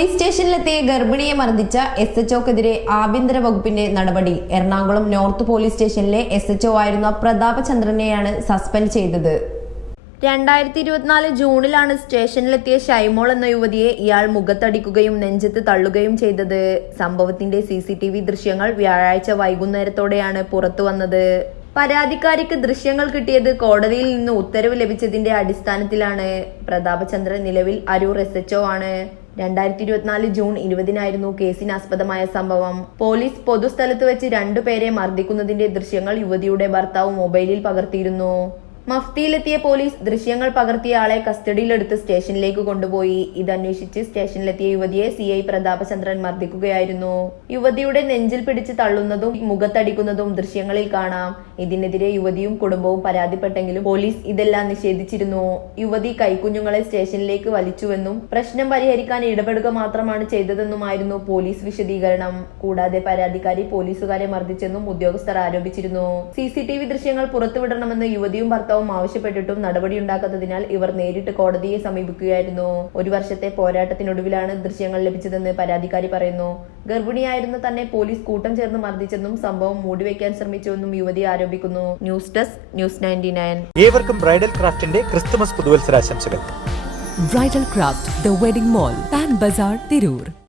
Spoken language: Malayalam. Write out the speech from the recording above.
പോലീസ് സ്റ്റേഷനിലെത്തിയ ഗർഭിണിയെ മർദ്ദിച്ച SHOക്കെതിരെ ആഭ്യന്തര വകുപ്പിന്റെ നടപടി. എറണാകുളം നോർത്ത് പോലീസ് സ്റ്റേഷനിലെ SHO ആയിരുന്ന പ്രതാപചന്ദ്രനെയാണ് സസ്പെൻഡ് ചെയ്തത്. 2024 ജൂണിലാണ് സ്റ്റേഷനിലെത്തിയ ഷൈമോൾ എന്ന യുവതിയെ ഇയാൾ മുഖത്തടിക്കുകയും നെഞ്ചത്ത് തള്ളുകയും ചെയ്തത്. സംഭവത്തിന്റെ CCTV ദൃശ്യങ്ങൾ വ്യാഴാഴ്ച വൈകുന്നേരത്തോടെയാണ് പുറത്തു വന്നത്. പരാതിക്കാരിക്ക് ദൃശ്യങ്ങൾ കിട്ടിയത് കോടതിയിൽ നിന്ന് ഉത്തരവ് ലഭിച്ചതിന്റെ അടിസ്ഥാനത്തിലാണ്. പ്രതാപചന്ദ്രൻ നിലവിൽ അരൂർ SHO ആണ്. 2024 ജൂൺ 20-നായിരുന്നു കേസിനാസ്പദമായ സംഭവം. പോലീസ് പൊതുസ്ഥലത്ത് വെച്ച് 2 പേരെ മർദ്ദിക്കുന്നതിന്റെ ദൃശ്യങ്ങൾ യുവതിയുടെ ഭർത്താവ് മൊബൈലിൽ പകർത്തിയിരുന്നു. മഫ്തിയിലെത്തിയ പോലീസ് ദൃശ്യങ്ങൾ പകർത്തിയ ആളെ കസ്റ്റഡിയിലെടുത്ത് സ്റ്റേഷനിലേക്ക് കൊണ്ടുപോയി. ഇതന്വേഷിച്ച് സ്റ്റേഷനിലെത്തിയ യുവതിയെ CI പ്രതാപചന്ദ്രൻ മർദ്ദിക്കുകയായിരുന്നു. യുവതിയുടെ നെഞ്ചിൽ പിടിച്ച് തള്ളുന്നതും മുഖത്തടിക്കുന്നതും ദൃശ്യങ്ങളിൽ കാണാം. ഇതിനെതിരെ യുവതിയും കുടുംബവും പരാതിപ്പെട്ടെങ്കിലും പോലീസ് ഇതെല്ലാം നിഷേധിച്ചിരുന്നു. യുവതി കൈക്കുഞ്ഞുങ്ങളെ സ്റ്റേഷനിലേക്ക് വലിച്ചുവെന്നും പ്രശ്നം പരിഹരിക്കാൻ ഇടപെടുക മാത്രമാണ് ചെയ്തതെന്നുമായിരുന്നു പോലീസ് വിശദീകരണം. കൂടാതെ പരാതിക്കാരി പോലീസുകാരെ മർദ്ദിച്ചെന്നും ഉദ്യോഗസ്ഥർ ആരോപിച്ചിരുന്നു. CCTV ദൃശ്യങ്ങൾ പുറത്തുവിടണമെന്ന് യുവതിയും ഭർത്താവും ആവശ്യപ്പെട്ടിട്ടും നടപടിയുണ്ടാക്കാത്തതിനാൽ ഇവർ നേരിട്ട് കോടതിയെ സമീപിക്കുകയായിരുന്നു. 1 വർഷത്തെ പോരാട്ടത്തിനൊടുവിലാണ് ദൃശ്യങ്ങൾ ലഭിച്ചതെന്ന് പരാതിക്കാരി പറയുന്നു. ഗർഭിണിയായിരുന്ന തന്നെ പോലീസ് കൂട്ടം ചേർന്ന് മർദ്ദിച്ചെന്നും സംഭവം മൂടിവെക്കാൻ ശ്രമിച്ചുവെന്നും യുവതി ആരോപിക്കുന്നു. News desk news 99. ഏവർക്കും ബ്രൈഡൽ ക്രാഫ്റ്റിന്റെ ക്രിസ്തുമസ് പുതുവത്സരാശംസകൾ. Bridal craft, the wedding mall, Pan Bazaar, Tirur.